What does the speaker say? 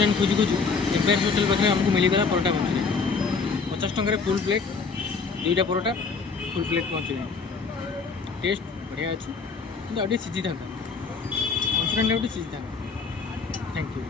Manchurian खोजु खोजु empire hotel पाखे आमको मिलगला parotta Manchurian 50 टकर full plate 2टा parotta full plate Manchurian test बढ़िया अच्छी कि सीझी था मंचूरियन सीझी था। Thank you.